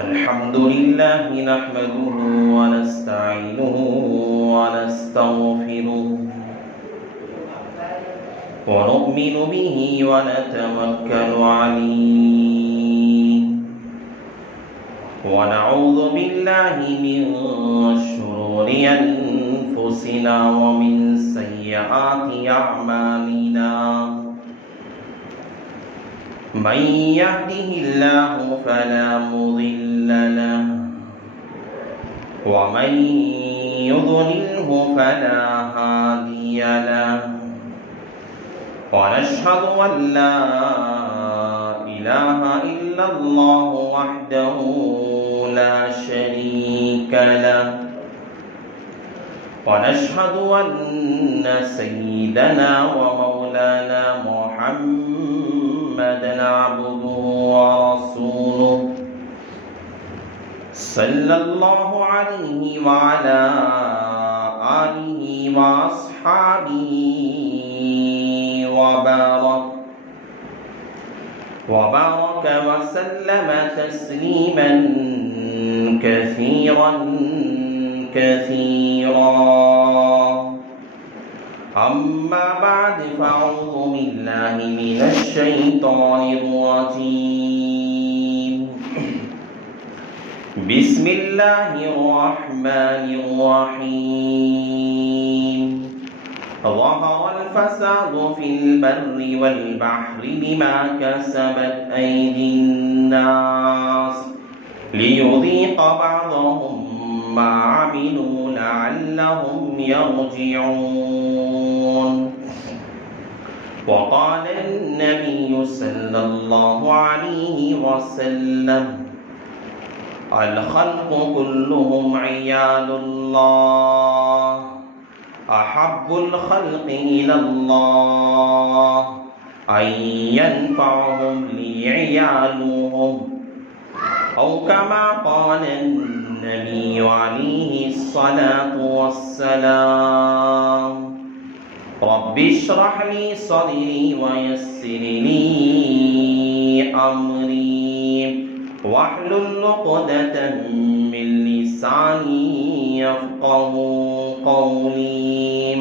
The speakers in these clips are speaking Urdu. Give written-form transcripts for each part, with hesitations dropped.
الحمد لله نحمده ونستعينه ونستغفره ونؤمن به ونتوكل عليه ونعوذ بالله من شرور أنفسنا ومن سيئات أعمالنا من يهده الله فلا مضل له ومن يضلله فلا هادي له ونشهد أن لا إله إلا الله وحده لا شريك له ونشهد أن سيدنا ومولانا محمدا عبده ورسوله صلى الله عليه وعلى آله وأصحابه وبارك وسلم تسليما كثيرا أما بعد فأعوذ بالله من الشيطان الرجيم بسم الله الرحمن الرحيم ظهر الفساد في البر والبحر بما كسبت أيدي الناس ليذيق بعضهم ما عملوا لعلهم يرجعون وقال النبي صلى الله عليه وسلم الخلق كلهم عيال الله أحب الخلق إلى الله أن ينفعهم لعيالهم أو كما قال النبي عليه الصلاة والسلام رب اشرح لي صدري ويسر لي أمري واحلل عقدة من لساني يفقهوا قولي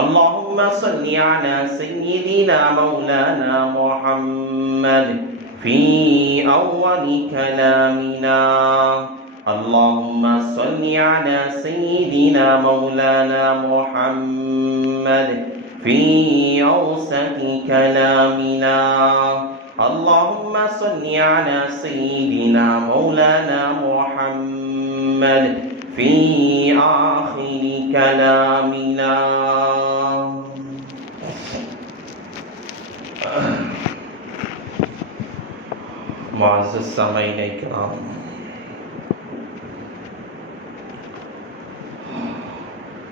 اللهم صل على سيدنا مولانا محمد في أول كلامنا اللهم صل على سيدنا مولانا محمد في أوسط كلامنا اللهم صل على سيدنا مولانا محمد في آخر كلامنا معزز سامعین کرام،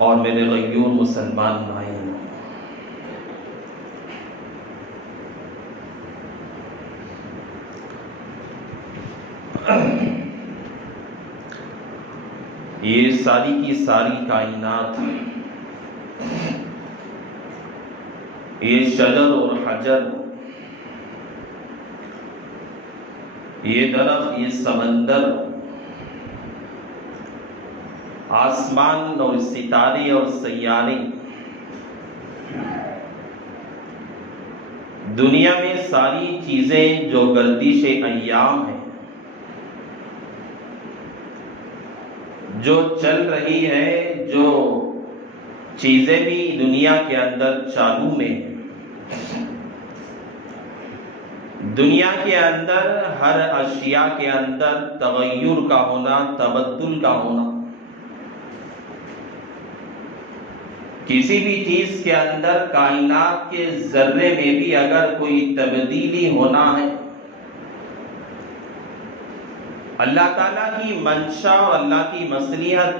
اور میرے غیور مسلمان بھائیوں، یہ ساری کی ساری کائنات، یہ شجر اور حجر، یہ درخت، یہ سمندر، آسمان اور ستارے اور سیارے، دنیا میں ساری چیزیں جو گردش ایام ہیں، جو چل رہی ہے، جو چیزیں بھی دنیا کے اندر چالو میں ہیں، دنیا کے اندر ہر اشیاء کے اندر تغیر کا ہونا، تبدل کا ہونا، کسی بھی چیز کے اندر کائنات کے ذرے میں بھی اگر کوئی تبدیلی ہونا ہے، اللہ تعالیٰ کی منشا اور اللہ کی مصلحت،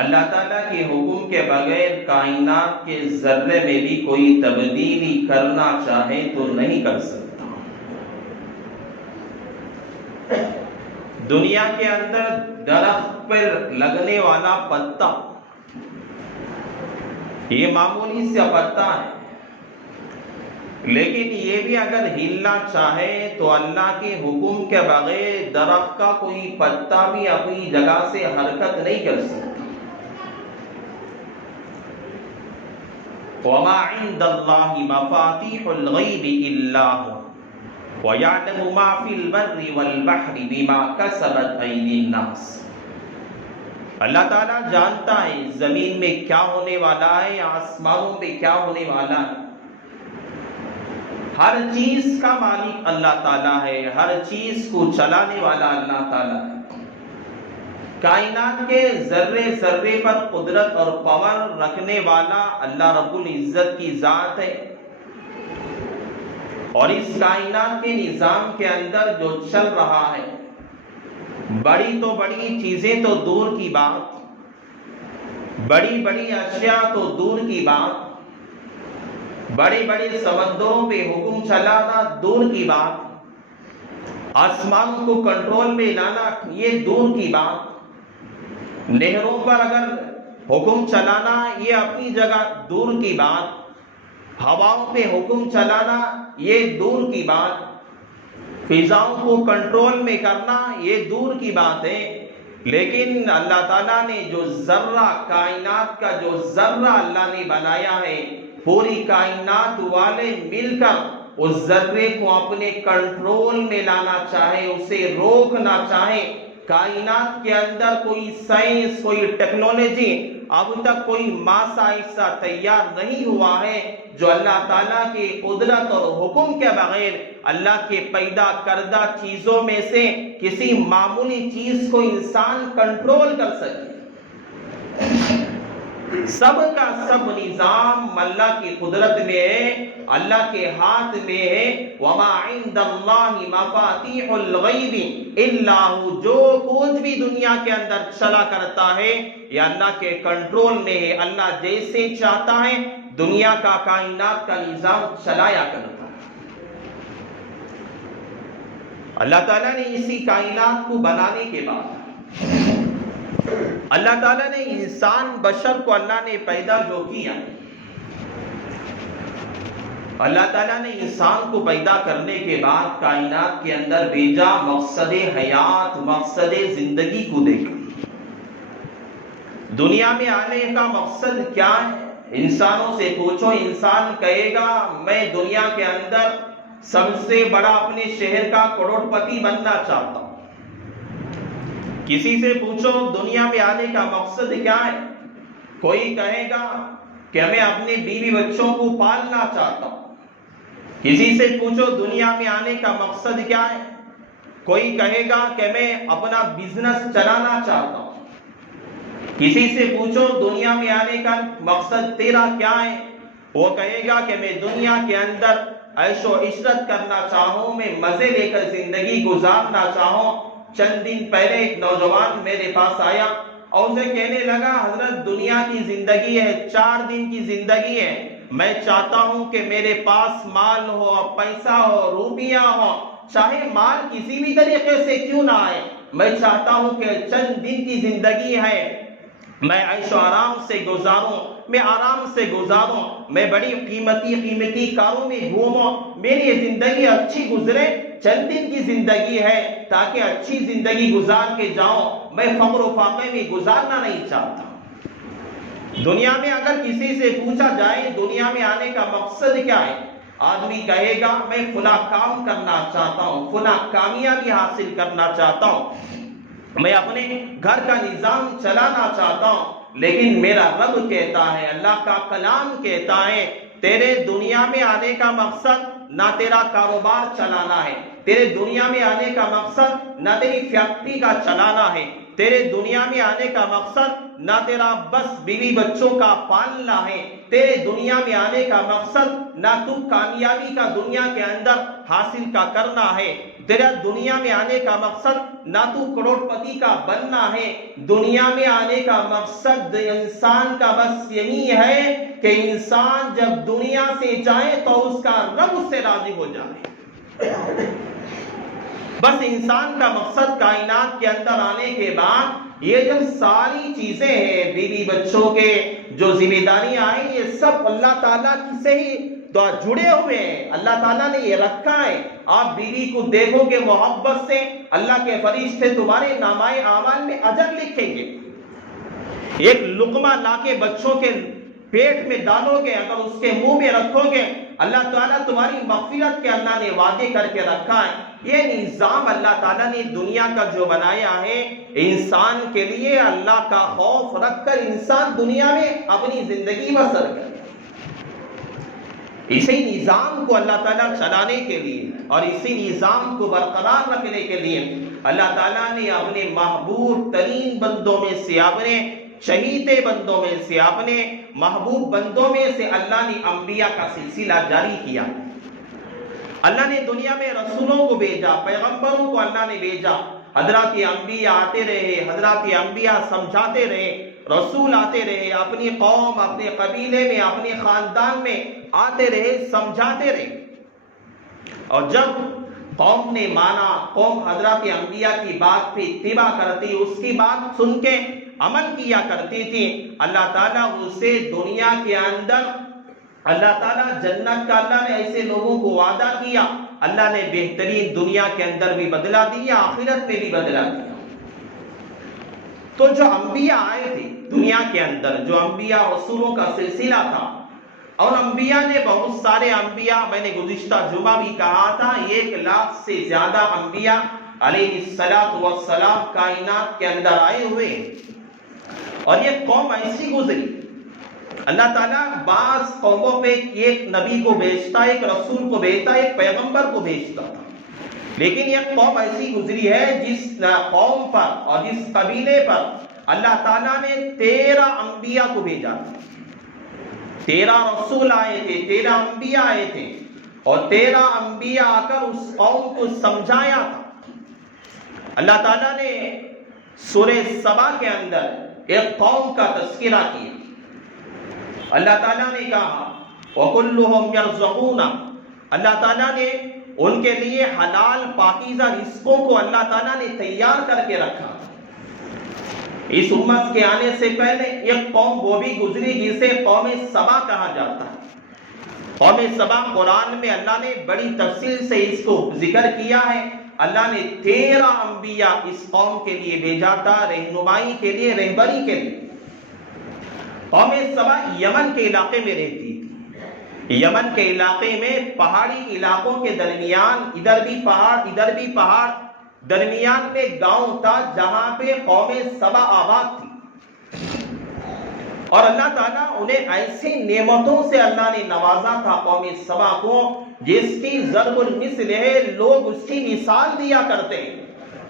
اللہ تعالیٰ کے حکم کے بغیر کائنات کے ذرے میں بھی کوئی تبدیلی کرنا چاہے تو نہیں کر سکتا۔ دنیا کے اندر درخت پر لگنے والا پتا، یہ معمولی سا پتا ہے، لیکن یہ بھی اگر ہلنا چاہے تو اللہ کے حکم کے بغیر درخت کا کوئی پتا بھی اپنی جگہ سے حرکت نہیں کر سکتا۔ وَمَا عِندَ اللَّهِ مَفَاتِيحُ الْغَيْبِ إِلَّا هُوَ وَيَعْلَمُ مَا فِي الْبَرِّ وَالْبَحْرِ بِمَا كَسَبَتْ أَيْدِي النَّاسِ۔ اللہ تعالیٰ جانتا ہے زمین میں کیا ہونے والا ہے، آسمانوں میں کیا ہونے والا ہے۔ ہر چیز کا مالک اللہ تعالیٰ ہے، ہر چیز کو چلانے والا اللہ تعالیٰ ہے۔ کائنات کے ذرے ذرے پر قدرت اور پاور رکھنے والا اللہ رب العزت کی ذات ہے، اور اس کائنات کے نظام کے اندر جو چل رہا ہے، بڑی تو بڑی چیزیں تو دور کی بات، بڑی بڑی اشیاء تو دور کی بات، بڑے بڑے سمندروں پہ حکم چلانا دور کی بات، آسمان کو کنٹرول میں لانا یہ دور کی بات، نہروں پر اگر حکم چلانا یہ اپنی جگہ دور کی بات، ہواؤں پہ حکم چلانا یہ دور کی بات، فضاؤں کو کنٹرول میں کرنا یہ دور کی بات ہے۔ لیکن اللہ تعالیٰ نے جو ذرہ، کائنات کا جو ذرہ اللہ نے بنایا ہے، پوری کائنات والے مل کر اس ذرے کو اپنے کنٹرول میں لانا چاہے، اسے روکنا چاہے۔ کائنات کے اندر کوئی سائنس، کوئی ٹیکنالوجی، اب تک کوئی ماسا ایسا تیار نہیں ہوا ہے جو اللہ تعالیٰ کی قدرت اور حکم کے بغیر اللہ کے پیدا کردہ چیزوں میں سے کسی معمولی چیز کو انسان کنٹرول کر سکے۔ سب کا سب نظام اللہ کی قدرت میں ہے، اللہ کے ہاتھ میں ہے۔ وَمَا عِندَ اللَّهِ مَفَاتِيحُ الْغَيْبِ إِلَّا هُوَ، جو کچھ بھی دنیا کے اندر چلا کرتا ہے یہ اللہ کے کنٹرول میں ہے۔ اللہ جیسے چاہتا ہے دنیا کا، کائنات کا نظام چلایا کرتا ہے۔ اللہ تعالیٰ نے اسی کائنات کو بنانے کے بعد اللہ تعالیٰ نے انسان بشر کو اللہ نے پیدا جو کیا، اللہ تعالیٰ نے انسان کو پیدا کرنے کے بعد کائنات کے اندر بھیجا، مقصد حیات، مقصد زندگی کو دیکھا۔ دنیا میں آنے کا مقصد کیا ہے؟ انسانوں سے پوچھو، انسان کہے گا میں دنیا کے اندر سب سے بڑا اپنے شہر کا کروڑ پتی بننا چاہتا ہوں۔ کسی سے پوچھو دنیا میں آنے کا مقصد کیا ہے، کوئی کہے گا کہ میں اپنے بیوی بچوں کو پالنا چاہتا ہوں۔ کسی سے پوچھو دنیا میں آنے کا مقصد کیا ہے، کوئی کہے گا کہ میں اپنا بزنس چلانا چاہتا ہوں۔ کسی سے پوچھو دنیا میں آنے کا مقصد تیرا کیا ہے، وہ کہے گا کہ میں دنیا کے اندر عیش و عشرت کرنا چاہوں، میں مزے لے کر زندگی گزارنا چاہوں۔ چند دن پہلے ایک نوجوان میرے پاس آیا اور اسے کہنے لگا حضرت دنیا کی زندگی ہے، 4 دن کی زندگی ہے، میں چاہتا ہوں کہ میرے پاس مال ہو، پیسہ ہو، روپیہ ہو، چاہے مال کسی بھی طریقے سے کیوں نہ آئے، میں چاہتا ہوں کہ چند دن کی زندگی ہے، میں عیش و آرام سے گزاروں، میں آرام سے گزاروں، میں بڑی قیمتی کاروں میں گھوموں، میری یہ زندگی اچھی گزرے۔ چند دن کی زندگی ہے تاکہ اچھی زندگی گزار کے جاؤں، میں فقر و فاقے میں گزارنا نہیں چاہتا۔ دنیا میں اگر کسی سے پوچھا جائے دنیا میں آنے کا مقصد کیا ہے، آدمی کہے گا میں فلاں کام کرنا چاہتا ہوں، فلاں کامیابی حاصل کرنا چاہتا ہوں، میں اپنے گھر کا نظام چلانا چاہتا ہوں۔ لیکن میرا رب کہتا ہے، اللہ کا کلام کہتا ہے، تیرے دنیا میں آنے کا مقصد نہ تیرا کاروبار چلانا ہے، تیرے دنیا میں آنے کا مقصد نہ تیری فیکٹری کا چلانا ہے، تیرے دنیا میں آنے کا مقصد نہ تیرا بس بیوی بچوں کا پالنا ہے، تیرے دنیا میں آنے کا مقصد نہ تو کامیابی کا دنیا کے اندر حاصل کا کرنا ہے، تیرا دنیا میں آنے کا مقصد نہ تو کروڑ پتی کا بننا ہے۔ دنیا میں آنے کا مقصد انسان کا بس یہی ہے کہ انسان جب دنیا سے جائے تو اس کا رب اس سے راضی ہو جائے۔ بس انسان کا مقصد کائنات کے اندر آنے کے بعد یہ جب ساری چیزیں ہیں، بیوی بچوں کے جو ذمہ داریاں آئیں، یہ سب اللہ تعالیٰ سے ہی تو جڑے ہوئے ہیں، اللہ تعالیٰ نے یہ رکھا ہے۔ آپ بیوی کو دیکھو گے محبت سے، اللہ کے فرشتے تمہارے نامۂ اعمال میں اجر لکھیں گے۔ ایک لقمہ لا کے بچوں کے پیٹ میں ڈالو گے، اگر اس کے منہ میں رکھو گے، اللہ تعالیٰ تمہاری مغفرت کے اللہ نے وعدے کر کے رکھا ہے۔ یہ نظام اللہ تعالیٰ نے دنیا کا جو بنایا ہے انسان کے لیے، اللہ کا خوف رکھ کر انسان دنیا میں اپنی زندگی بسر کرے۔ اسی نظام کو اللہ تعالیٰ چلانے کے لیے اور اسی نظام کو برقرار رکھنے کے لیے اللہ تعالیٰ نے اپنے محبوب ترین بندوں میں سے، اپنے چہیتے بندوں میں سے، اپنے محبوب بندوں میں سے اللہ نے انبیاء کا سلسلہ جاری کیا۔ اللہ نے دنیا میں رسولوں کو بھیجا، پیغمبروں کو اللہ نے بھیجا، حضرات انبیاء آتے رہے، حضرات انبیاء سمجھاتے رہے، رسول آتے رہے، اپنی قوم، اپنے قبیلے میں، اپنے خاندان میں آتے رہے، سمجھاتے رہے۔ اور جب قوم نے مانا، قوم حضرات انبیاء کی بات پہ اتباع کرتی، اس کی بات سن کے عمل کیا کرتی تھی، اللہ تعالیٰ اسے دنیا کے اندر، اللہ تعالیٰ جنت کا اللہ نے ایسے لوگوں کو وعدہ کیا، اللہ نے بہترین دنیا کے اندر بھی بدلا دیا، آخرت میں بھی بدلا دیا۔ تو جو انبیاء آئے تھے دنیا کے اندر، جو انبیاء رسولوں کا سلسلہ تھا، اور انبیاء نے بہت سارے انبیاء، میں نے گزشتہ جمعہ بھی کہا تھا 1,00,000 سے زیادہ انبیاء علیہ السلام کائنات کے اندر آئے ہوئے، اور یہ قوم ایسی گزری۔ اللہ تعالیٰ بعض قوموں پہ ایک نبی کو بھیجتا، ایک رسول کو بھیجتا، ایک پیغمبر کو بھیجتا تھا، لیکن یہ قوم ایسی گزری ہے جس قوم پر اور جس قبیلے پر اللہ تعالیٰ نے 13 انبیاء کو بھیجا تھا۔ 13 رسول آئے تھے، 13 انبیاء آئے تھے، اور 13 انبیاء آ کر اس قوم کو سمجھایا تھا۔ اللہ تعالیٰ نے سورہ سبا کے اندر ایک قوم کا تذکرہ کیا۔ اللہ تعالیٰ نے کہا وَكُلُّهُمْ يَرْزُقُونَ، اللہ تعالیٰ نے ان کے لیے حلال پاکیزہ رزقوں کو اللہ تعالیٰ نے تیار کر کے رکھا۔ اس امت کے آنے سے پہلے ایک قوم وہ بھی گزری جسے قوم سبا کہا جاتا ہے۔ قوم سبا قرآن میں اللہ نے بڑی تفصیل سے اس کو ذکر کیا ہے۔ اللہ نے 13 انبیاء اس قوم کے لیے بھیجا تھا، رہنمائی کے لیے، رہبری کے لیے۔ قوم سبا یمن کے علاقے میں رہتی تھی۔ یمن کے علاقے میں پہاڑی علاقوں کے درمیان، ادھر بھی پہاڑ، درمیان میں گاؤں تھا جہاں پہ قوم سبا آباد تھی، اور اللہ تعالیٰ انہیں ایسی نعمتوں سے اللہ نے نوازا تھا قوم سبا کو جس کی ضرب المثل ہے، لوگ اس کی مثال دیا کرتے ہیں۔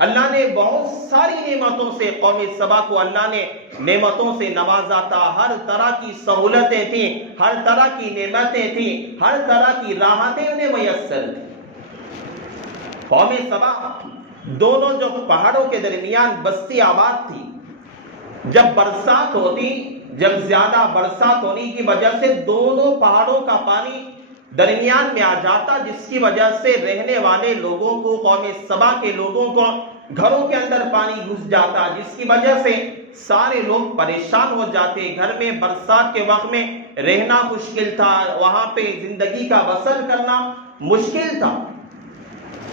اللہ نے بہت ساری نعمتوں سے قوم سبا کو اللہ نے نعمتوں سے نوازا تھا، ہر طرح کی سہولتیں تھیں، ہر طرح کی نعمتیں تھیں، ہر طرح کی راحتیں انہیں میسر تھیں۔ قوم سبا دونوں جو پہاڑوں کے درمیان بستی آباد تھی، جب برسات ہوتی، جب زیادہ برسات ہونے کی وجہ سے دونوں پہاڑوں کا پانی درمیان میں آ جاتا، جس کی وجہ سے رہنے والے لوگوں کو، قوم سبا کے لوگوں کو گھروں کے اندر پانی گھس جاتا، جس کی وجہ سے سارے لوگ پریشان ہو جاتے۔ گھر میں برسات کے وقت میں رہنا مشکل تھا، وہاں پہ زندگی کا بسر کرنا مشکل تھا۔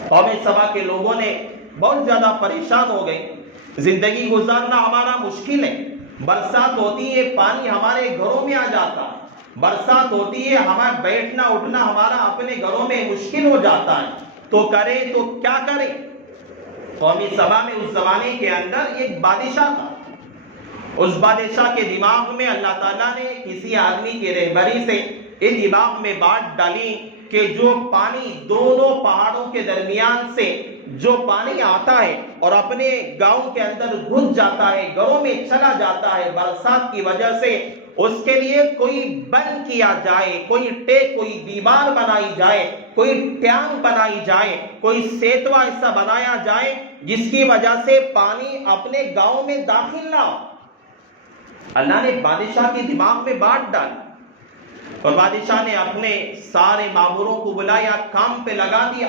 قوم سبا کے لوگوں نے بہت زیادہ پریشان ہو گئے، زندگی گزارنا ہمارا مشکل ہے، برسات ہوتی ہے پانی ہمارے گھروں میں آ جاتا، برسات ہوتی ہے ہمارا بیٹھنا اٹھنا ہمارا اپنے گھروں میں مشکل ہو جاتا ہے، تو کرے تو کیا کرے۔ قوم سبا میں اس زمانے کے اندر ایک بادشاہ تھا، اس بادشاہ کے دماغ میں اللہ تعالیٰ نے کسی آدمی کی رہبری سے اس دماغ میں بات ڈالی کہ جو پانی دونوں پہاڑوں کے درمیان سے جو پانی آتا ہے اور اپنے گاؤں کے اندر گھس جاتا ہے، گھروں میں چلا جاتا ہے برسات کی وجہ سے، اس کے لیے کوئی بند کیا جائے، کوئی دیوار بنائی جائے، کوئی ٹینک بنائی جائے، کوئی سیتوا ایسا بنایا جائے جس کی وجہ سے پانی اپنے گاؤں میں داخل نہ ہو۔ اللہ نے بادشاہ کے دماغ میں بات ڈالی، اور بادشاہ نے اپنے سارے ماموروں کو بلایا، کام پہ لگا دیا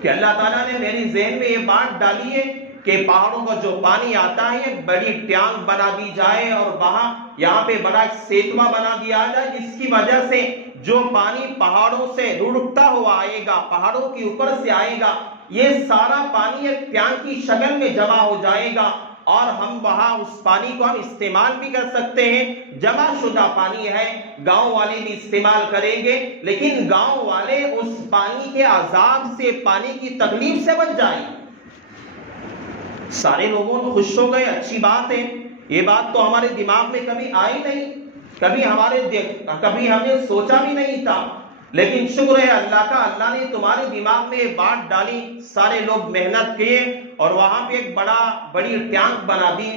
کہ اللہ تعالیٰ نے میری ذہن میں یہ بات ڈالی ہے، کہ پہاڑوں کا جو پانی آتا ہے بڑی ٹینک بنا دی جائے اور وہاں یہاں پہ بڑا ایک سیتوا بنا دیا جائے، جس کی وجہ سے جو پانی پہاڑوں سے لڑکتا ہوا آئے گا، پہاڑوں کے اوپر سے آئے گا، یہ سارا پانی ایک ٹینک کی شکل میں جمع ہو جائے گا اور ہم وہاں اس پانی کو ہم استعمال بھی کر سکتے ہیں۔ جمع شدہ پانی ہے، گاؤں والے بھی استعمال کریں گے، لیکن گاؤں والے اس پانی کے عذاب سے، پانی کی تکلیف سے بچ جائیں۔ سارے لوگوں کو خوش ہو گئے، اچھی بات ہے، یہ بات تو ہمارے دماغ میں کبھی آئی نہیں، کبھی ہم نے سوچا بھی نہیں تھا، لیکن شکر ہے اللہ کا، اللہ نے تمہارے دماغ میں یہ بات ڈالی، سارے لوگ محنت کیے اور وہاں پہ ایک بڑی ٹینک بنا دی،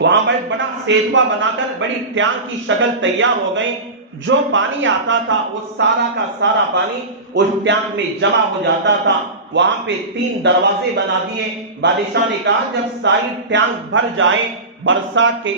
وہاں پر ایک بڑا سیتوا بنا کر بڑی ٹینک کی شکل تیار ہو گئی۔ جو پانی آتا تھا وہ سارا کا سارا پانی اس ٹینک میں جمع ہو جاتا تھا۔ وہاں پہ 3 دروازے بنا دیے۔ بادشاہ نے کہا جب ساری ٹینک بھر جائے، برسات کے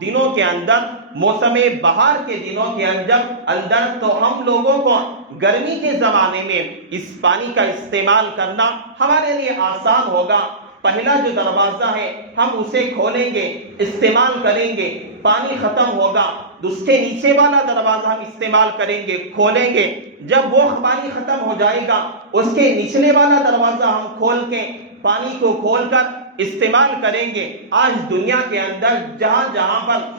دنوں کے اندر، موسم بہار کے دنوں کے اندر تو ہم لوگوں کو گرمی کے زمانے میں اس پانی کا استعمال کرنا ہمارے لیے آسان ہوگا۔ پہلا جو دروازہ ہے ہم اسے کھولیں گے، استعمال کریں گے، پانی ختم ہوگا، اس کے نیچے والا دروازہ ہم استعمال کریں گے، کھولیں گے، جب وہ پانی ختم ہو جائے گا اس کے نچلے والا دروازہ ہم کھول کے پانی کو کھول کر استعمال کریں گے۔ آج دنیا کے اندر جہاں جہاں پر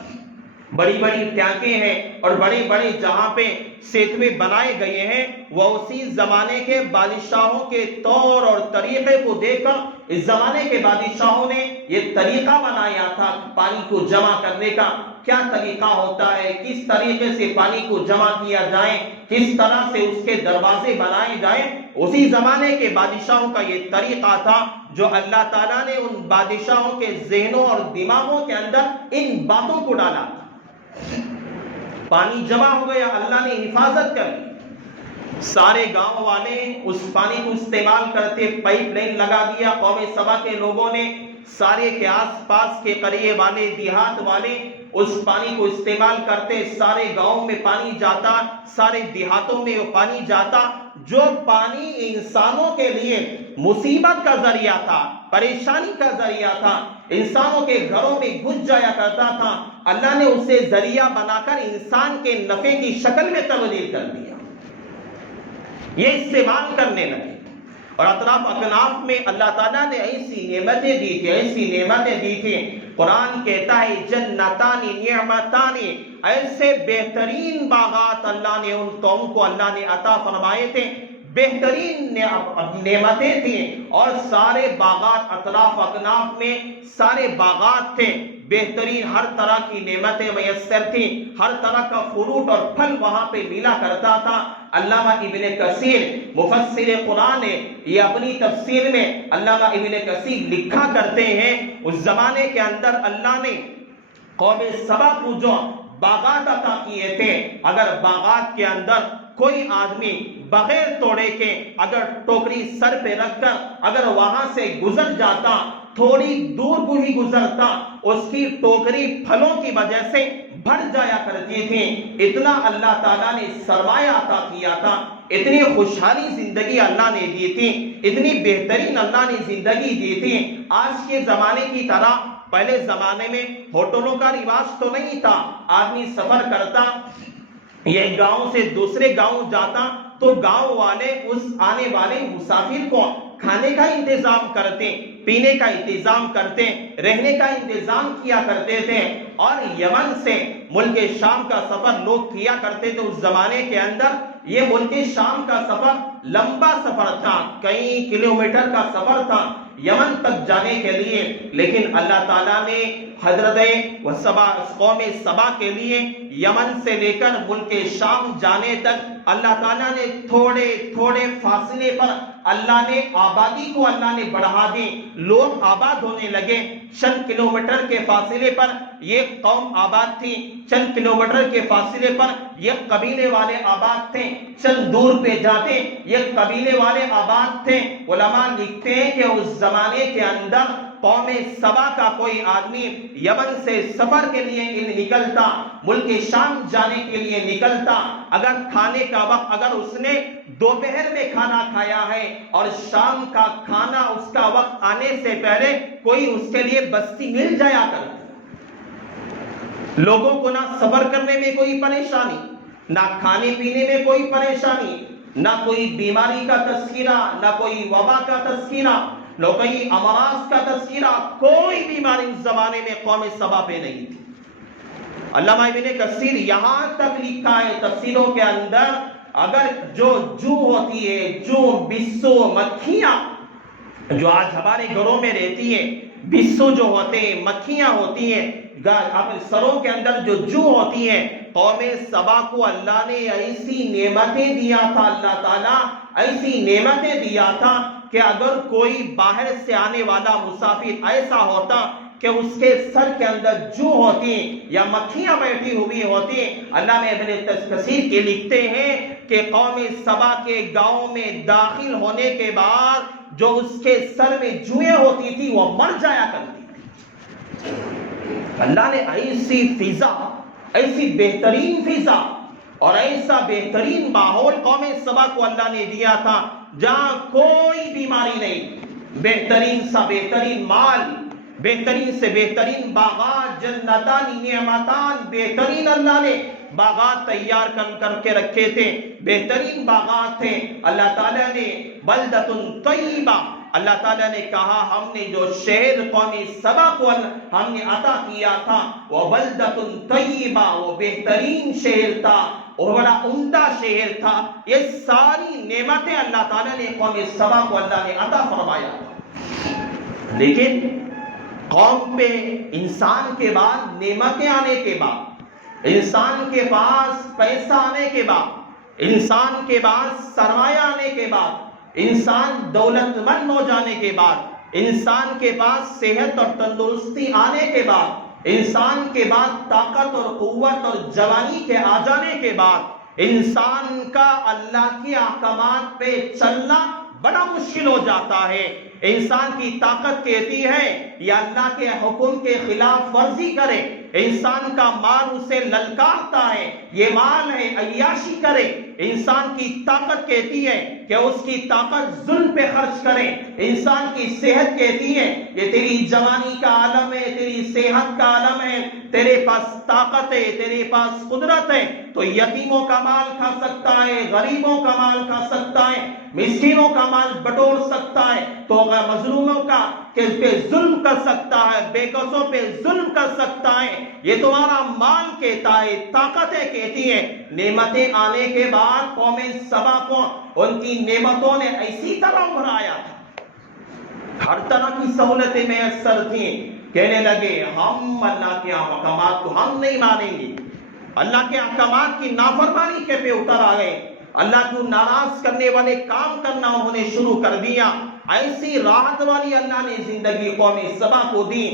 بڑی بڑی ٹینکیں ہیں اور بڑے بڑے جہاں پہ سیتوے بنائے گئے ہیں، وہ اسی زمانے کے بادشاہوں کے طور اور طریقے کو دیکھ کر اس زمانے کے بادشاہوں نے یہ طریقہ بنایا تھا پانی کو جمع کرنے کا۔ کیا طریقہ ہوتا ہے، کس طریقے سے پانی کو جمع کیا جائے، کس طرح سے اس کے دروازے بنائے جائیں، اسی زمانے کے بادشاہوں کا یہ طریقہ تھا جو اللہ تعالیٰ نے ان بادشاہوں کے ذہنوں اور دماغوں کے اندر ان باتوں کو ڈالا۔ پانی جمع ہو گیا، اللہ نے حفاظت کر لی، سارے گاؤں والے اس پانی کو استعمال کرتے، پائپ لائن لگا دیا۔ قوم سبا کے لوگوں نے، سارے کے آس پاس کے قریے والے، دیہات والے اس پانی کو استعمال کرتے، سارے گاؤں میں پانی جاتا، سارے دیہاتوں میں وہ پانی جاتا۔ جو پانی انسانوں کے لیے مصیبت کا ذریعہ تھا، پریشانی کا ذریعہ تھا، انسانوں کے گھروں میں گھس جایا کرتا تھا، اللہ نے اسے ذریعہ بنا کر انسان کے نفع کی شکل میں تبدیل کر دیا، یہ استعمال کرنے لگے۔ اور اطراف اکناف میں اللہ تعالیٰ نے ایسی نعمتیں دی تھی، قرآن کہتا ہے جنتانی نعمتانی، ایسے بہترین باغات اللہ نے ان قوم کو اللہ نے عطا فرمائے تھے، بہترین نعمتیں تھیں، اور سارے باغات اطراف اکناف میں سارے باغات تھے، بہترین ہر طرح کی نعمتیں میسر تھیں، ہر طرح کا فروٹ اور پھل وہاں پہ ملا کرتا تھا۔ علامہ ابن کثیر مفسر قرآن ہے، یہ اپنی تفسیر میں علامہ ابن کثیر لکھا کرتے ہیں، اس زمانے کے اندر اللہ نے قوم سبا کو جو باغات عطا کیے تھے، اگر باغات کے اندر کوئی آدمی بغیر توڑے کے اگر ٹوکری سر پہ رکھ کر اگر وہاں سے گزر جاتا، تھوڑی دور کو ہی گزرتا، اس کی ٹوکری پھلوں کی وجہ سے بھر جایا کرتی تھی۔ اتنا اللہ تعالیٰ نے سرمایہ عطا کیا تھا، اتنی خوشحالی زندگی اللہ نے دی تھی، اتنی بہترین اللہ نے زندگی دی تھی۔ آج کے زمانے کی طرح پہلے زمانے میں ہوٹلوں کا رواج تو نہیں تھا، آدمی سفر کرتا، ایک گاؤں سے دوسرے گاؤں جاتا تو گاؤں والے اس آنے والے مسافر کو کھانے کا انتظام کرتے، پینے کا انتظام کرتے، رہنے کا انتظام کیا کرتے تھے۔ اور یمن سے ملک شام کا سفر لوگ کیا کرتے تھے اس زمانے کے اندر۔ یہ ملک شام کا سفر لمبا سفر تھا، کئی کلومیٹر کا سفر تھا یمن تک جانے کے لیے، لیکن اللہ تعالیٰ نے حضرت قوم سبا کے لیے یمن سے لے کر ملک شام جانے تک اللہ تعالیٰ نے تھوڑے تھوڑے فاصلے پر اللہ نے آبادی کو اللہ نے بڑھا دی، لوگ آباد ہونے لگے۔ چند کلومیٹر کے فاصلے پر یہ قوم آباد تھی، چند کلومیٹر کے فاصلے پر یہ قبیلے والے آباد تھے، چند دور پہ جاتے یہ قبیلے والے آباد تھے۔ علماء لکھتے ہیں کہ اس زمانے کے اندر قوم سبا کا کوئی آدمی یمن سے سفر کے لیے نکلتا، ملک شام جانے کے لیے نکلتا، اگر کھانے کا وقت، اگر اس نے دوپہر میں کھانا کھایا ہے اور شام کا کھانا اس کا وقت آنے سے پہلے کوئی اس کے لیے بستی مل جایا کرتی، لوگوں کو نہ سفر کرنے میں کوئی پریشانی، نہ کھانے پینے میں کوئی پریشانی، نہ کوئی بیماری کا تذکرہ، نہ کوئی وبا کا تذکرہ، نہ کوئی امراض کا تذکرہ، کوئی بیماری اس زمانے میں قوم سبا پہ نہیں تھی۔ علامہ ابن کثیر یہاں تک لکھا ہے تفسیروں کے اندر، اگر جو ہوتی ہے، جو بسو مکھیاں جو آج ہمارے گھروں میں رہتی ہے، بسو جو ہوتے ہیں، مکھیاں ہوتی ہیں اپنے سروں کے اندر جو ہوتی ہیں، قوم سبا کو اللہ نے ایسی نعمتیں دیا تھا، اللہ تعالیٰ ایسی نعمتیں دیا تھا کہ اگر کوئی باہر سے آنے والا مسافر ایسا ہوتا کہ اس کے سر کے اندر جو ہوتی یا مکھیاں بیٹھی ہوئی ہوتی، اللہ نے ابن کثیر کے لکھتے ہیں کہ قوم سبا کے گاؤں میں داخل ہونے کے بعد جو اس کے سر میں جوئیں ہوتی تھی وہ مر جایا کرتی تھی۔ اللہ نے ایسی فضا، ایسی بہترین فضا اور ایسا بہترین ماحول قوم سبا کو اللہ نے دیا تھا جہاں کوئی بیماری نہیں، بہترین سا بہترین مال، بہترین سے بہترین باغات، جنتان نعمتان، بہترین اللہ نے باغات تیار کر کے رکھے تھے، بہترین باغات تھے۔ اللہ تعالیٰ نے بلدۃ طیبہ، اللہ تعالیٰ نے کہا ہم نے جو شہر قوم سبا کو ہم نے عطا کیا تھا وہ بلدۃ طیبہ، وہ بہترین شہر تھا اور بڑا عمدہ شہر تھا۔ یہ ساری نعمتیں اللہ تعالیٰ نے قوم سبا کو اللہ نے عطا فرمایا تھا، لیکن قوم پہ انسان کے بعد نعمتیں آنے کے بعد، انسان کے پاس پیسہ آنے کے بعد، انسان کے پاس سرمایہ آنے کے بعد، انسان دولت مند ہو جانے کے بعد، انسان کے پاس صحت اور تندرستی آنے کے بعد، انسان کے بعد طاقت اور قوت اور جوانی کے آ جانے کے بعد، انسان کا اللہ کے احکامات پہ چلنا بڑا مشکل ہو جاتا ہے۔ انسان کی طاقت کہتی ہے یا اللہ کے حکم کے خلاف ورزی کرے، انسان کا مال اسے للکارتا ہے، یہ مال ہے عیاشی کرے۔ انسان کی طاقت کہتی ہے کہ اس کی طاقت ظلم پہ خرچ کرے، انسان کی صحت کہتی ہے یہ تیری جوانی کا عالم ہے، تیری صحت کا عالم ہے، تیرے پاس طاقت ہے، تیرے پاس قدرت ہے تو یتیموں کا مال کھا سکتا ہے، غریبوں کا مال کھا سکتا ہے، مسکینوں کا مال بٹور سکتا ہے، تو مظلوموں کا پہ ظلم کر سکتا ہے، بے کسوں پہ ظلم کر سکتا ہے، یہ تمہارا مال کہتا ہے، طاقتیں کہتی ہیں۔ نعمتیں آنے کے بعد قوم سبا کو ان کی نعمتوں نے ایسی طرح بھرایا تھا، ہر طرح کی سہولتیں میسر تھیں، کہنے لگے ہم اللہ کے احکامات کو ہم نہیں مانیں گے، اللہ کے احکامات کی نافرمانی کے پہ اتر آ گئے، اللہ کو ناراض کرنے والے کام کرنا انہوں نے شروع کر دیا۔ ایسی راحت والی اللہ نے زندگی قوم سبا کو دی۔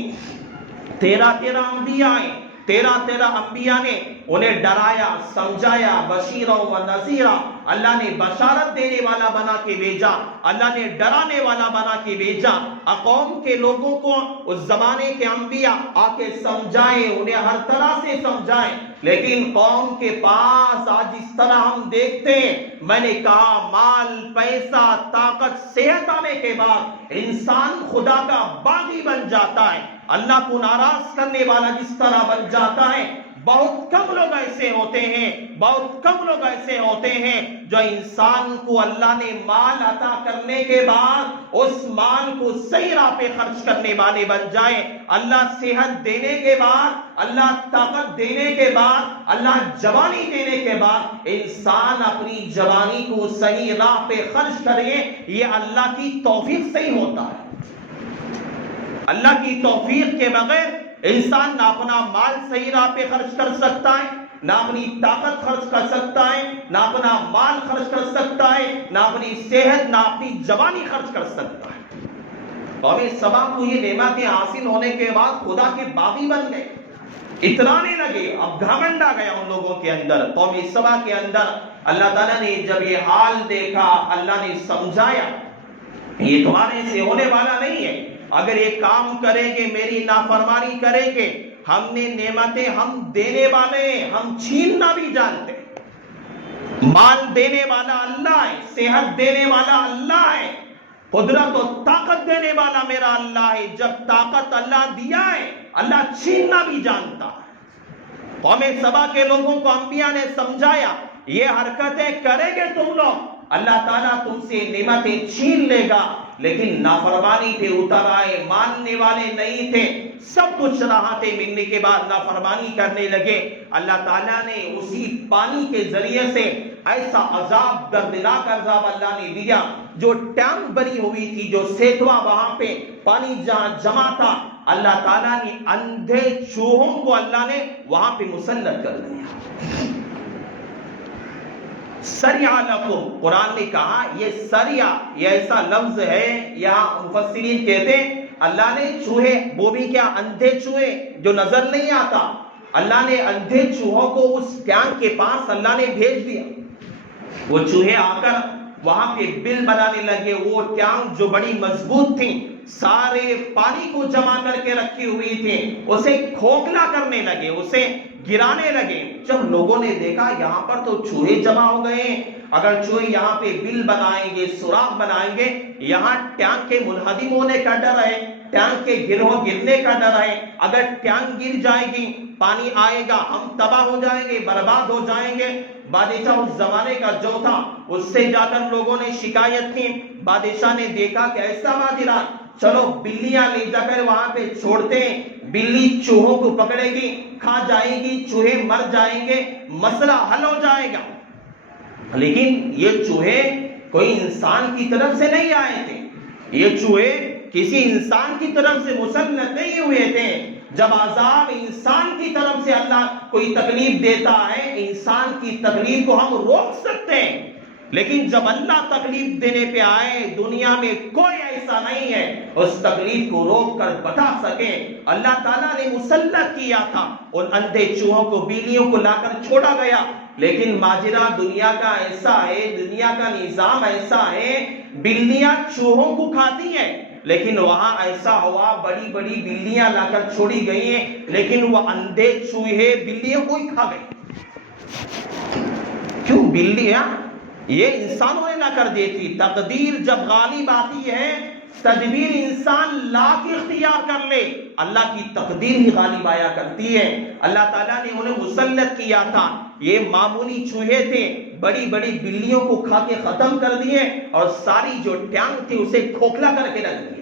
13 انبیاء ہیں، 13 انبیاء نے انہیں ڈرایا، سمجھایا، بشیرا و نذیرا، اللہ نے بشارت دینے والا بنا کے بھیجا، اللہ نے ڈرانے والا بنا کے بھیجا۔ قوم کے لوگوں کو اس زمانے کے انبیاء آ کے سمجھائے، انہیں ہر طرح سے سمجھائے، لیکن قوم کے پاس آج اس طرح ہم دیکھتے ہیں، میں نے کہا مال، پیسہ، طاقت، صحت آنے کے بعد انسان خدا کا باغی بن جاتا ہے، اللہ کو ناراض کرنے والا جس طرح بن جاتا ہے۔ بہت کم لوگ ایسے ہوتے ہیں، بہت کم لوگ ایسے ہوتے ہیں جو انسان کو اللہ نے مال عطا کرنے کے بعد اس مال کو صحیح راہ پہ خرچ کرنے والے بن جائیں۔ اللہ صحت دینے کے بعد، اللہ طاقت دینے کے بعد، اللہ جوانی دینے کے بعد انسان اپنی جوانی کو صحیح راہ پہ خرچ کرے، یہ اللہ کی توفیق سے ہی ہوتا ہے۔ اللہ کی توفیق کے بغیر انسان نہ اپنا مال صحیح راہ پہ خرچ کر سکتا ہے، نہ اپنی طاقت خرچ کر سکتا ہے، نہ اپنا مال خرچ کر سکتا ہے، نہ اپنی صحت، نہ اپنی جوانی خرچ کر سکتا ہے۔ قوم سبا کو یہ نعمتیں حاصل ہونے کے بعد خدا کے باغی بن گئے، اترانے لگے، اب گھمنڈ آ گیا ان لوگوں کے اندر، قوم سبا کے اندر۔ اللہ تعالیٰ نے جب یہ حال دیکھا، اللہ نے سمجھایا یہ تمہارے سے ہونے والا نہیں ہے، اگر یہ کام کریں گے میری نافرمانی کریں گے، ہم نے نعمتیں ہم دینے والے ہیں، ہم چھیننا بھی جانتے ہیں۔ مال دینے والا اللہ ہے، صحت دینے والا اللہ ہے، قدرت و طاقت دینے والا میرا اللہ ہے۔ جب طاقت اللہ دیا ہے، اللہ چھیننا بھی جانتا ہے۔ قوم سبا کے لوگوں کو انبیاء نے سمجھایا، یہ حرکتیں کریں گے تم لوگ، اللہ تعالیٰ تم سے نعمتیں چھین لے گا، لیکن نافرمانی پہ اتر آئے، ماننے والے نہیں تھے، سب کچھ راحتیں ملنے کے بعد نافرمانی کرنے لگے۔ اللہ تعالیٰ نے اسی پانی کے ذریعے سے ایسا عذاب، دردناک عذاب اللہ نے دیا، جو ٹینک بنی ہوئی تھی، جو سیتوا وہاں پہ پانی جہاں جمع تھا، اللہ تعالیٰ نے اندھے چوہوں کو اللہ نے وہاں پہ مسلط کر دیا۔ سریع لکم، قرآن نے کہا یہ سریع، یہ ایسا لفظ ہے، یہاں مفسرین کہتے ہیں اللہ نے چوہے، وہ بھی کیا، اندھے چوہے جو نظر نہیں آتا، اللہ نے اندھے چوہوں کو اس ٹینک کے پاس اللہ نے بھیج دیا۔ وہ چوہے آ کر وہاں پہ بل بنانے لگے، وہ ٹینک جو بڑی مضبوط تھی، سارے پانی کو جمع کر کے رکھی ہوئی تھی، اسے کھوکھلا کرنے لگے، اسے گرانے لگے۔ جب لوگوں نے دیکھا یہاں پر تو چوہے جمع ہو گئے ہیں، اگر چوہے یہاں پہ بل بنائیں گے، سوراخ بنائیں گے، یہاں ٹینک کے منہدم ہونے کا ڈر ہے، ٹینک کے گرنے کا ڈر ہے، اگر ٹینک گر جائے گی، پانی آئے گا، ہم تباہ ہو جائیں گے، برباد ہو جائیں گے۔ بادشاہ اس زمانے کا جو تھا، اس سے جا کر لوگوں نے شکایت کی، بادشاہ نے دیکھا کہ ایسا ماجرا، چلو بلیاں لے جا کر وہاں پہ چھوڑتے ہیں، بلی چوہوں کو پکڑے گی، کھا جائے گی، چوہے مر جائیں گے، مسئلہ حل ہو جائے گا۔ لیکن یہ چوہے کوئی انسان کی طرف سے نہیں آئے تھے، یہ چوہے کسی انسان کی طرف سے مسلط نہیں ہوئے تھے۔ جب عذاب انسان کی طرف سے اللہ کوئی تکلیف دیتا ہے، انسان کی تکلیف کو ہم روک سکتے ہیں، لیکن جب اللہ تکلیف دینے پہ آئے، دنیا میں کوئی ایسا نہیں ہے اس تکلیف کو روک کر بتا سکے۔ اللہ تعالیٰ نے مسلط کیا تھا، ان اندھے چوہوں کو، بلیوں کو لا کر چھوڑا گیا، لیکن ماجرا دنیا کا ایسا ہے، دنیا کا نظام ایسا ہے، بلیاں چوہوں کو کھاتی ہیں، لیکن وہاں ایسا ہوا بڑی بڑی بلیاں لا کر چھوڑی گئی ہیں، لیکن وہ اندھے چوہے بلیوں کو ہی کھا گئے۔ کیوں؟ بلیاں یہ انسانوں نے نہ کر دیتی۔ تقدیر جب غالب آتی ہے، تدبیر انسان لاکھ اختیار کر لے، اللہ کی تقدیر ہی غالب آیا کرتی ہے۔ اللہ تعالیٰ نے انہیں مسلط کیا تھا، یہ معمولی چوہے تھے، بڑی بڑی بلیوں کو کھا کے ختم کر دیے، اور ساری جو ٹینک تھی اسے کھوکھلا کر کے رکھ دیا۔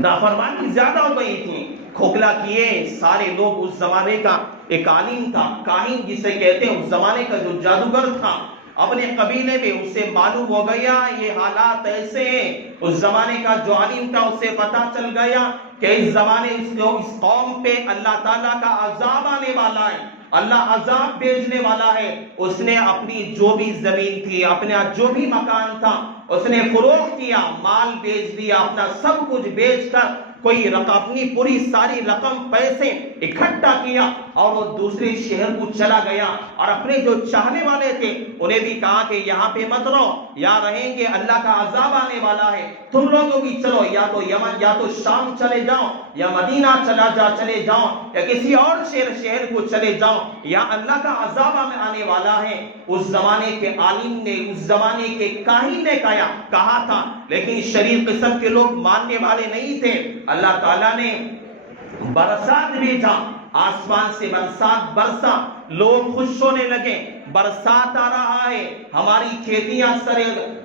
نافرمانی زیادہ ہو گئی تھی، کھوکھلا کیے۔ سارے لوگ، اس زمانے کا ایک عالم تھا، کاہن جسے کہتے ہیں، اس زمانے کا جو جادوگر تھا، اپنے قبیلے میں اسے معلوم ہو گیا یہ حالات ایسے ہیں۔ اس زمانے کا جو عالم تھا اسے پتا چل گیا کہ اس زمانے اس قوم پہ اللہ تعالیٰ کا عذاب آنے والا ہے، اللہ عذاب بھیجنے والا ہے۔ اس نے اپنی جو بھی زمین تھی، اپنا جو بھی مکان تھا، اس نے فروخت کیا، مال بیچ دیا، اپنا سب کچھ بیچ کر کوئی رقم، اپنی پوری ساری رقم، پیسے اکٹھا کیا، اور وہ دوسرے شہر کو چلا گیا، اور اپنے جو چاہنے والے تھے انہیں بھی کہا کہ یہاں پہ مت رہو، یہاں رہیں گے اللہ کا عذاب آنے والا ہے، تم لوگوں بھی چلو، یا تو یمن یا تو شام چلے جاؤ، یا مدینہ چلے جاؤ، یا کسی اور شہر کو چلے جاؤ، یا اللہ کا عذاب آنے والا ہے۔ اس زمانے کے عالم نے، اس زمانے کے کاہن نے کہا تھا، لیکن شریف قسم کے لوگ ماننے والے نہیں تھے۔ اللہ تعالیٰ نے برسات بھیجا، آسمان سے برسات برسا، لوگ خوش ہونے لگے، برسات آ رہا ہے، ہماری کھیتیاں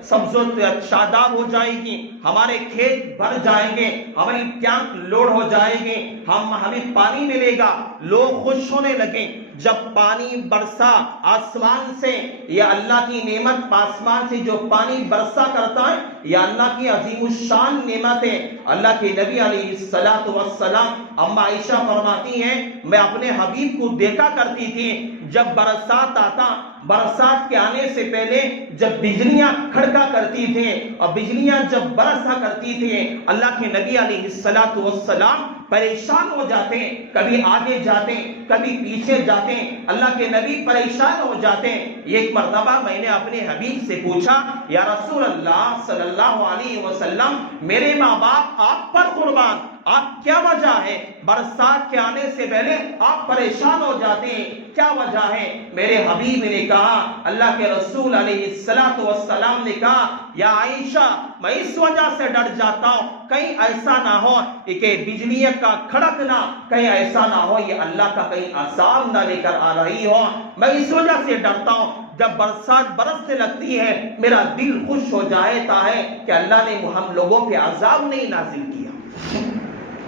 سبز و شاداب ہو جائے گی، ہمارے کھیت بھر جائیں گے، ہماری ٹینک لوڈ ہو جائے گی، ہمیں پانی ملے گا، لوگ خوش ہونے لگے۔ جب پانی برسا آسمان سے، یہ اللہ کی نعمت، آسمان سے جو پانی برسا کرتا ہے، یہ اللہ کی عظیم الشان نعمت ہے۔ اللہ کے نبی علیہ الصلوۃ والسلام، اما عائشہ فرماتی ہیں، میں اپنے حبیب کو دیکھا کرتی تھی، جب برسات آتا برسات کے آنے سے پہلے جب بجلیاں کھڑکا کرتی تھیں اور بجلیاں جب برسا کرتی تھیں، اللہ کے نبی علیہ الصلوۃ والسلام پریشان ہو جاتے، کبھی آگے جاتے کبھی پیچھے جاتے، اللہ کے نبی پریشان ہو جاتے۔ ایک مرتبہ میں نے اپنے حبیب سے پوچھا، یا رسول اللہ صلی اللہ علیہ وسلم، میرے ماں باپ آپ پر قربان، آپ کیا وجہ ہے برسات کے آنے سے پہلے آپ پریشان ہو جاتے ہیں، کیا وجہ ہے؟ میرے حبیب نے کہا، اللہ کے رسول علیہ السلام نے کہا، یا عائشہ، میں اس وجہ سے ڈر جاتا ہوں کہیں ایسا نہ ہو کہ بجلی کا کھڑکنا، کہیں ایسا نہ ہو یہ اللہ کا کہیں عذاب نہ لے کر آ رہی ہو، میں اس وجہ سے ڈرتا ہوں۔ جب برسات برسنے لگتی ہے میرا دل خوش ہو جاتا ہے کہ اللہ نے ہم لوگوں پہ عذاب نہیں نازل کیا،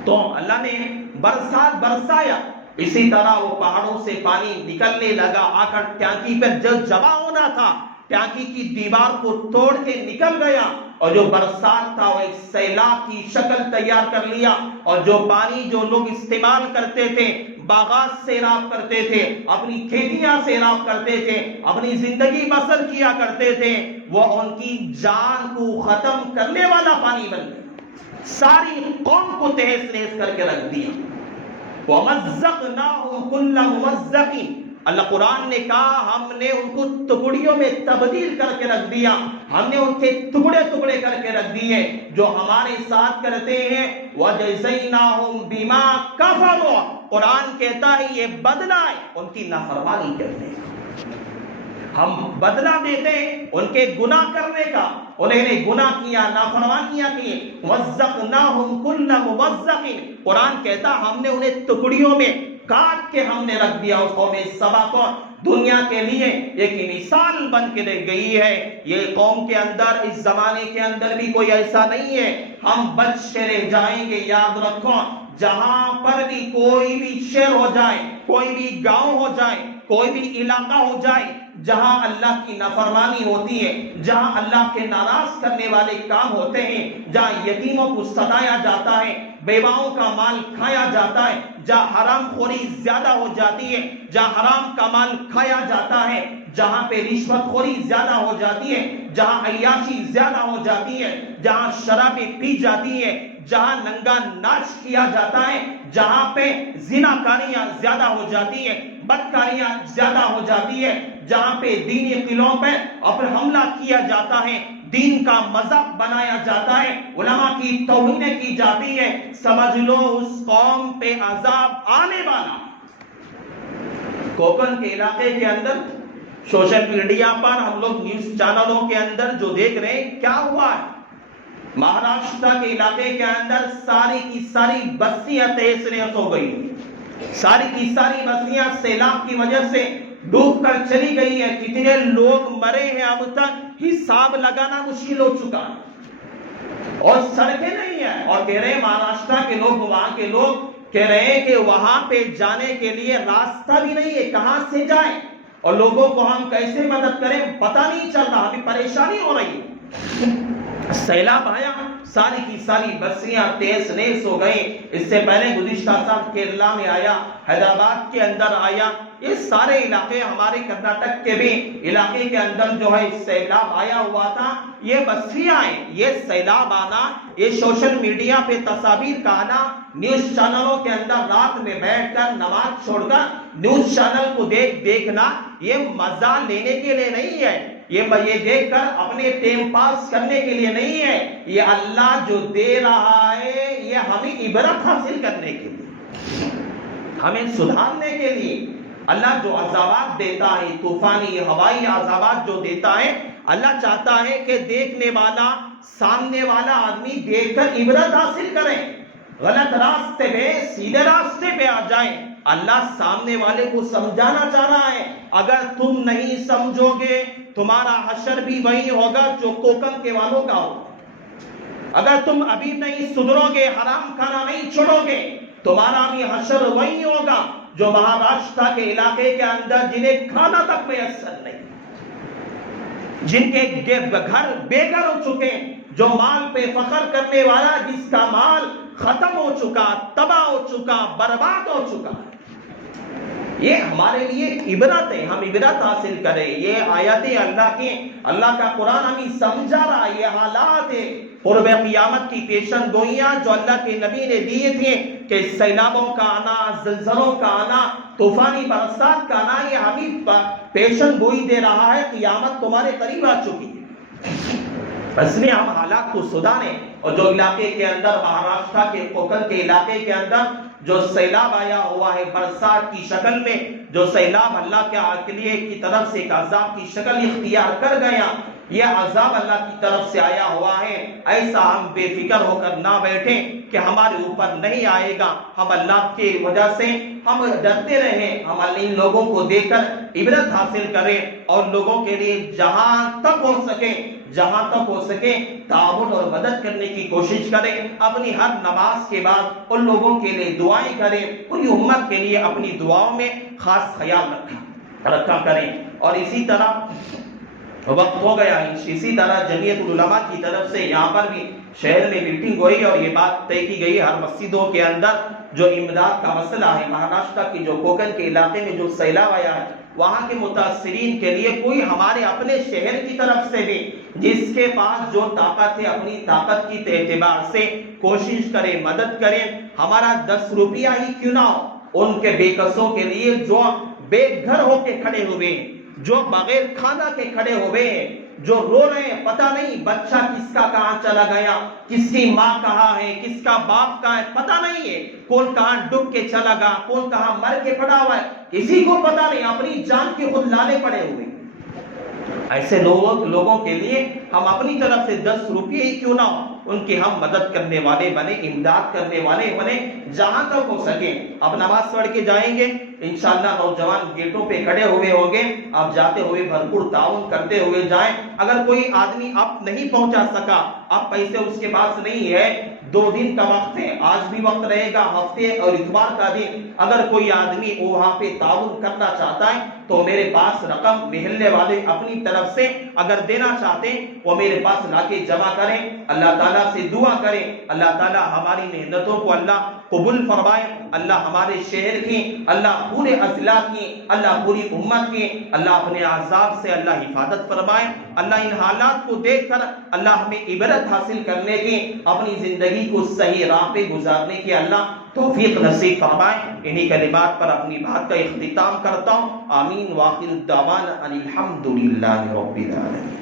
تو اللہ نے برسات برسایا۔ اسی طرح وہ پہاڑوں سے پانی نکلنے لگا، آ کر ٹانکی پر جو جمع ہونا تھا ٹانکی کی دیوار کو توڑ کے نکل گیا، اور جو برسات تھا وہ ایک سیلاب کی شکل تیار کر لیا، اور جو پانی جو لوگ استعمال کرتے تھے، باغات سیراب کرتے تھے، اپنی کھیتیاں سیراب کرتے تھے، اپنی زندگی بسر کیا کرتے تھے، وہ ان کی جان کو ختم کرنے والا پانی بن گیا، ساری قوم کو تہس نہس کر کے رکھ دیا۔ وَمَزَّقْنَاهُمْ كُلَّ مُمَزَّقٍ، اللہ قرآن نے کہا ہم نے ان کو ٹکڑیوں میں تبدیل کر کے رکھ دیا، ہم نے ان کے ٹکڑے ٹکڑے کر کے رکھ دیے جو ہمارے ساتھ کرتے ہیں۔ وَجَزَيْنَاهُمْ بِمَا كَفَرُوا، قرآن کہتا ہے یہ بدلہ ہے ان کی نافرمانی کرنے کا، ہم بدلہ دیتے ہیں ان کے گناہ کرنے کا، انہیں نے گناہ کیا، نافرمانیاں کی۔ وَمَزَّقْنَاهُمْ كُلَّ مُمَزَّقٍ، قرآن کہتا ہم نے انہیں ٹکڑیوں میں کاٹ کے ہم نے رکھ دیا۔ اس قوم سبا کو دنیا کے لیے ایک مثال بن کے رہ گئی ہے۔ یہ قوم کے اندر اس زمانے کے اندر بھی کوئی ایسا نہیں ہے، ہم بچ کے رہ جائیں گے۔ یاد رکھو، جہاں پر بھی کوئی بھی شہر ہو جائے، کوئی بھی گاؤں ہو جائے، کوئی بھی علاقہ ہو جائے، جہاں اللہ کی نافرمانی ہوتی ہے، جہاں اللہ کے ناراض کرنے والے کام ہوتے ہیں، جہاں یتیموں کو ستایا جاتا ہے، بیواؤں کا مال کھایا جاتا ہے، جہاں حرام خوری زیادہ ہو جاتی ہے، جہاں حرام کا مال کھایا جاتا ہے، جہاں پہ رشوت خوری زیادہ ہو جاتی ہے، جہاں عیاشی زیادہ ہو جاتی ہے، جہاں شرابیں پی جاتی ہے، جہاں ننگا ناچ کیا جاتا ہے، جہاں پہ زناکاریاں زیادہ ہو جاتی ہیں، بدکاریاں زیادہ ہو جاتی ہے، جہاں پہ دینی قلعوں پہ اپنا حملہ کیا جاتا ہے، دین کا مذاق بنایا جاتا ہے، علماء کی توہین کی جاتی ہے، سمجھ لو اس قوم پہ عذاب آنے والا۔ کوکن کے علاقے کے اندر سوشل میڈیا پر ہم لوگ نیوز چینلوں کے اندر جو دیکھ رہے ہیں کیا ہوا ہے، مہاراشٹر کے علاقے کے اندر ساری کی ساری بستیاں تہس نہس ہو گئی، ساری کی ساری بستیاں سیلاب کی وجہ سے ڈوب کر چلی گئی ہے، کتنے لوگ مرے ہیں اب تک حساب لگانا مشکل ہو چکا ہے، اور سڑکیں نہیں ہیں، اور کہہ رہے ہیں مہاراشٹر کے لوگ، وہاں کے لوگ کہہ رہے ہیں کہ وہاں پہ جانے کے لیے راستہ بھی نہیں ہے، کہاں سے جائیں، اور لوگوں کو ہم کیسے مدد کریں پتہ نہیں چل رہا، ابھی پریشانی ہو رہی ہے۔ سیلاب آیا، ساری کی ساری بستیاں تہس نہس ہو گئیں۔ اس سے پہلے گزشتہ سال کیرلا میں آیا، حیدرآباد کے اندر آیا، یہ سارے علاقے ہمارے کرناٹک کے بھی علاقے کے اندر جو ہے سیلاب آیا ہوا تھا۔ یہ بستیاں ہیں، یہ سیلاب آنا، یہ سوشل میڈیا پہ تصاویر کا آنا، نیوز چینلوں کے اندر رات میں بیٹھ کر نماز چھوڑ کر نیوز چینل کو دیکھنا، یہ مزہ لینے کے لیے نہیں ہے، یہ دیکھ کر اپنے ٹائم پاس کرنے کے لیے نہیں ہے، یہ اللہ جو دے رہا ہے یہ ہمیں عبرت حاصل کرنے کے لیے، ہمیں سدھارنے کے لیے۔ اللہ جو عذابات دیتا ہے، طوفانی ہوائی عذابات جو دیتا ہے، اللہ چاہتا ہے کہ دیکھنے والا، سامنے والا آدمی دیکھ کر عبرت حاصل کرے، غلط راستے پہ سیدھے راستے پہ آ جائیں۔ اللہ سامنے والے کو سمجھانا چاہ رہا ہے، اگر تم نہیں سمجھو گے تمہارا حشر بھی وہی ہوگا جو کوکن کے والوں کا ہوگا، اگر تم ابھی نہیں سدھرو گے، حرام کھانا نہیں چھوڑو گے، تمہارا بھی حشر وہی ہوگا جو مہاراشٹر کے علاقے کے اندر جنہیں کھانا تک میسر نہیں، جن کے گھر بے گھر ہو چکے، جو مال پہ فخر کرنے والا، جس کا مال ختم ہو چکا، تباہ ہو چکا، برباد ہو چکا۔ یہ ہمارے لیے عبرت ہے، ہم عبرت حاصل کریں. یہ آیتیں اللہ کا قرآن ہمیں سمجھا رہا ہے. یہ حالات ہے قرب قیامت کی پیشن گوئیاں جو اللہ کے نبی نے دیے تھے کہ سیلابوں کا آنا، زلزلوں کا آنا، طوفانی برسات کا آنا، یہ ہمیں پیشن گوئی دے رہا ہے قیامت تمہارے قریب آ چکی ہے. اس لیے ہم حالات کو سدھاریں. اور جو علاقے کے اندر مہاراشٹر کے کوکن کے علاقے کے اندر جو سیلاب آیا ہوا ہے برسات کی شکل میں، جو سیلاب اللہ کے لیے کی طرف سے ایک عذاب کی شکل اختیار کر گیا، یہ عذاب اللہ کی طرف سے آیا ہوا ہے. ایسا ہم بے فکر ہو کر نہ بیٹھیں کہ ہمارے اوپر نہیں آئے گا. ہم اللہ کی وجہ سے ہم ڈرتے رہیں، ہم ان لوگوں کو دیکھ کر عبرت حاصل کریں اور لوگوں کے لیے جہاں تک ہو سکے تعاون اور مدد کرنے کی کوشش کریں. اپنی ہر نماز کے بعد ان لوگوں کے لیے دعائیں کریں. پوری امت کے لیے اپنی دعاؤں میں خاص خیال رکھا کریں. اور اسی طرح وقت ہو گیا، اسی طرح جمعیت العلماء کی طرف سے یہاں پر بھی شہر میں میٹنگ ہوئی اور یہ بات طے کی گئی ہر مسجدوں کے اندر جو امداد کا مسئلہ ہے، مہاراشٹر کی جو کوکن کے علاقے میں جو سیلاب آیا ہے وہاں کے متاثرین کے لیے کوئی ہمارے اپنے شہر کی طرف سے بھی جس کے پاس جو طاقت ہے اپنی طاقت کی اعتبار سے کوشش کرے، مدد کرے. ہمارا 10 روپیہ ہی کیوں نہ ہو ان کے بے کسوں کے لیے جو بے گھر ہو کے کھڑے ہوئے ہیں، جو بغیر کھانا کے کھڑے ہوئے ہیں، جو رو رہے ہیں، پتہ نہیں بچہ کس کا کہاں چلا گیا، کس کی ماں کہاں ہے، کس کا باپ کہاں ہے، پتہ نہیں ہے، کون کہاں ڈوب کے چلا گیا، کون کہاں مر کے پڑا ہوا ہے، کسی کو پتہ نہیں، اپنی جان کے خود لانے پڑے ہوئے. ایسے لوگوں کے لیے ہم اپنی طرف سے 10 روپے ہی کیوں نہ ہو ان کی ہم مدد کرنے والے بنے، امداد کرنے والے بنے جہاں تک ہو سکے. اب نماز پڑھ کے جائیں گے انشاءاللہ. نوجوان گیٹوں پہ کھڑے ہوئے ہوں گے، آپ جاتے ہوئے بھرپور تعاون کرتے ہوئے جائیں. اگر کوئی آدمی اب نہیں پہنچا سکا، اب پیسے اس کے پاس نہیں ہے، 2 دن کا وقت ہے، آج بھی وقت رہے گا، ہفتے اور اتوار کا دن، اگر کوئی آدمی وہاں پہ تعاون کرنا چاہتا ہے تو میرے پاس رقم محلے والے اپنی طرف سے اگر دینا چاہتے ہیں وہ میرے پاس لا کے جمع کریں. اللہ تعالیٰ سے دعا کریں اللہ تعالیٰ ہماری محنتوں کو اللہ قبول فرمائے. اللہ ہمارے شہر کی، اللہ پورے اضلاع کی، اللہ پوری امت کی اللہ اپنے عذاب سے اللہ حفاظت فرمائے. اللہ ان حالات کو دیکھ کر اللہ ہمیں عبرت حاصل کرنے کی، اپنی زندگی کو صحیح راہ پہ گزارنے کی اللہ توفیق نصیب فرمائے. انہی کلمات پر اپنی بات کا اختتام کرتا ہوں. آمین. وآخر الدعوانا ان الحمد للہ رب العالمین.